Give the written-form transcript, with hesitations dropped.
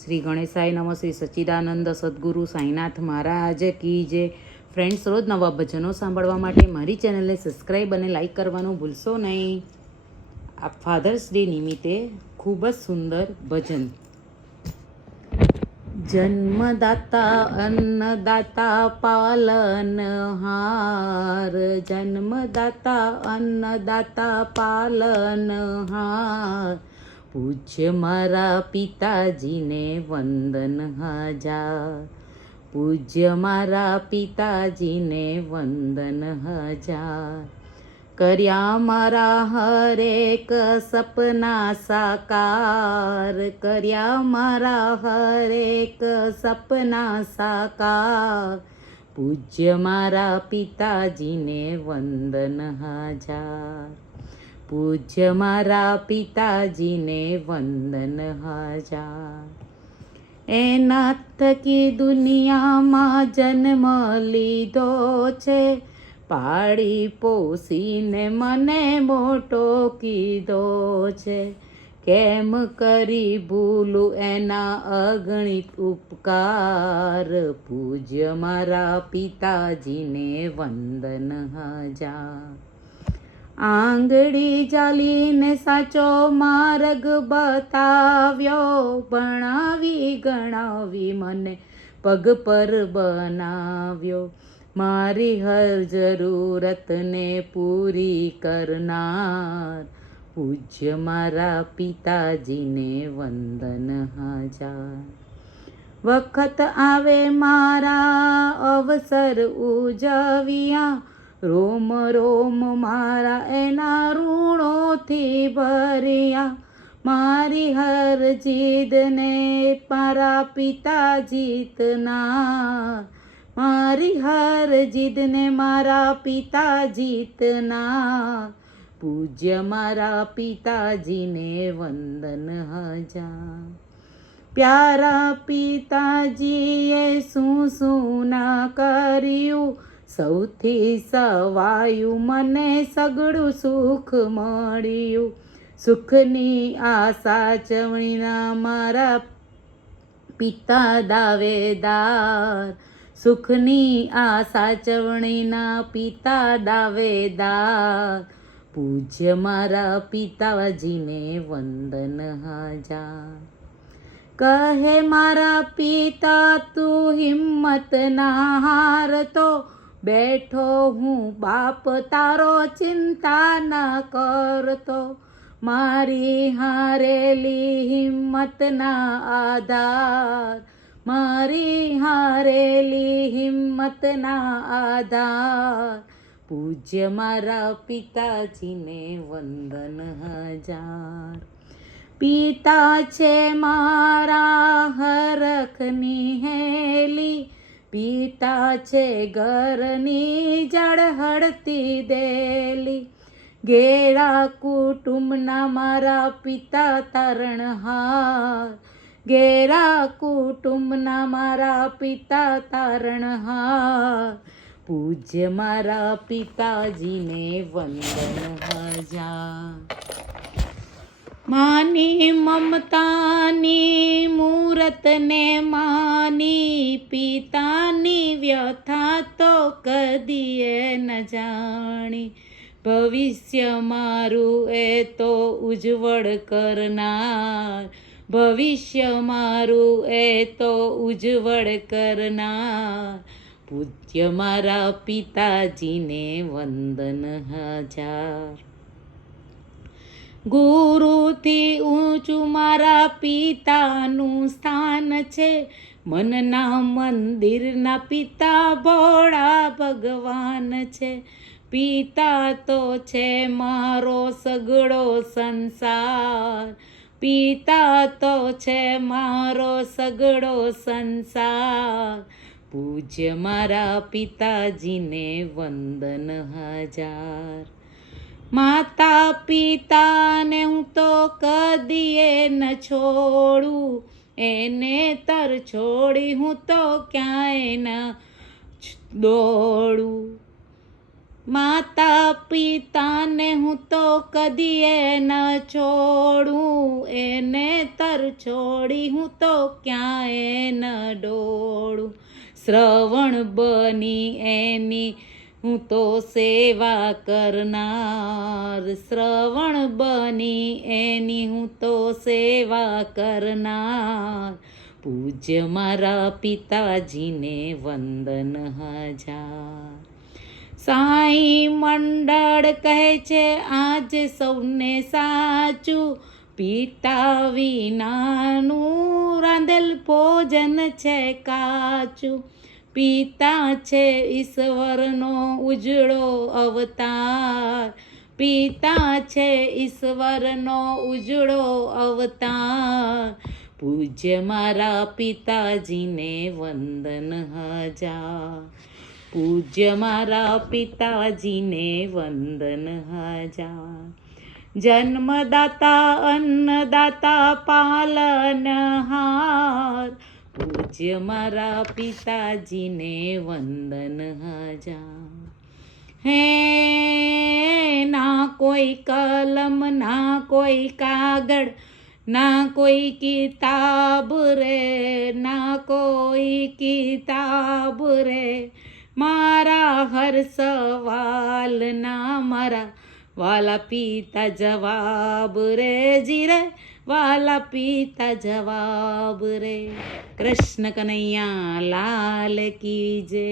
શ્રી ગણેશાય નમઃ. શ્રી સચ્ચિદાનંદ સદગુરુ સાંઈનાથ મહારાજ કી જય. ફ્રેન્ડ્સ, રોજ નવા ભજનો સાંભળવા માટે મારી ચેનલને સબસ્ક્રાઈબ અને લાઈક કરવાનું ભૂલશો નહીં. આ ફાધર્સ ડે નિમિત્તે ખૂબ જ સુંદર ભજન. જન્મદાતા અન્નદાતા પાલનહાર, જન્મદાતા અન્નદાતા પાલનહાર, પૂજ્ય મારા પિતાજીને વંદન હજાર, પૂજ્ય મારા પિતાજીને વંદન હજાર. કર્યા મારા હરેક સપના સાકાર, કર્યા મારા હરેક સપના સાકાર, પૂજ્ય મારા પિતાજીને વંદન હજાર, પૂજ્ય મારા પિતાજીને વંદન હજાર. એના થકી દુનિયામાં જન્મ લીધો છે, પાળી પોસીને મને મોટો કીધો છે. કેમ કરી ભૂલું એના અગણિત ઉપકાર, પૂજ્ય મારા પિતાજીને વંદન હજાર. આંગળી ચાલીને સાચો માર્ગ બતાવ્યો, ભણાવી ગણાવી મને પગ પર બનાવ્યો. મારી હર જરૂરતને પૂરી કરનાર, પૂજ્ય મારા પિતાજીને વંદન હજાર. વખત આવે મારા અવસર ઉજવ્યા, રોમ રોમ મારા એના ઋણોથી ભર્યા. મારી હર જીદને મારા પિતા જીતનાર, મારી હર જીદને મારા પિતા જીતનાર, પૂજ્ય મારા પિતાજીને વંદન હજાર. પ્યારા પિતાજીએ શું શું ના કર્યું, સૌથી સવાયું મને સગળું સુખ મળ્યું. સુખની આ સાચવણીના મારા પિતા દાવેદાર, સુખની આ સાચવણીના પિતા દાવેદાર, પૂજ્ય મારા પિતાજીને વંદન હજાર. કહે મારા પિતા તું હિંમત ના હારતો, બેઠો હું બાપ તારો ચિંતા ન કરતો. મારી હારેલી હિંમતના આધાર, મારી હારેલી હિંમતના આધાર, પૂજ્ય મારા પિતાજીને વંદન હજાર. પિતા છે મારા હરખની હેલી, પિતા છે ઘરની ઝળહળતી દેલી. ઘેરા કુટુંબના મારા પિતા તારણહાર, ઘેરા કુટુંબના મારા પિતા તારણહાર, પૂજ્ય મારા પિતાજીને વંદન હજાર. માની મમતાની મૂરતને માની, પિતાની વ્યથા તો કદીએ ન જાણી. ભવિષ્ય મારું એ તો ઉજ્જવળ કરનાર, ભવિષ્ય મારું એ તો ઉજ્જવળ કરનાર, પૂજ્ય મારા પિતાજીને વંદન હજાર. ગુરુથી ઊંચું મારા પિતાનું સ્થાન છે, મનના મંદિરના પિતા ભોળા ભગવાન છે. પિતા તો છે મારો સગળો સંસાર, પિતા તો છે મારો સગળો સંસાર, પૂજ્ય મારા પિતાજીને વંદન હજાર. માતા પિતાને હું તો કદીએ ન છોડું, એને તર છોડી હું તો ક્યાંય ન દોડું. માતા પિતાને હું તો કદીએ ન છોડું, એને તર છોડી હું તો ક્યાંય ન ડોળું. શ્રવણ બની એની હું તો સેવા કરનાર, શ્રવણ બની એની હું તો સેવા કરનાર. પૂજ્ય મારા પિતાજીને વંદન હજાર. સાંઈ મંડળ કહે છે આજે સૌને સાચું, પિતા વિનાનું રાંધેલ ભોજન છે કાચું. પિતા છે ઈશ્વરનો ઉજળો અવતાર, પિતા છે ઈશ્વરનો ઉજળો અવતાર. પૂજ્ય મારા પિતાજીને વંદન હજાર, પૂજ્ય મારા પિતાજીને વંદન હજાર. જન્મદાતા અન્નદાતા પાલનહાર, પૂજ્ય મારા પિતાજીને વંદન હજાર. હે ના કોઈ કલમ ના કોઈ કાગળ ના કોઈ કિતાબ રે, ના કોઈ કિતાબ રે. મારા હર સવાલના મારા વાલા પિતા જવાબ રે જી રે, વાલા પિતા જવાબ રે. કૃષ્ણ કનૈયા લાલ કી જય.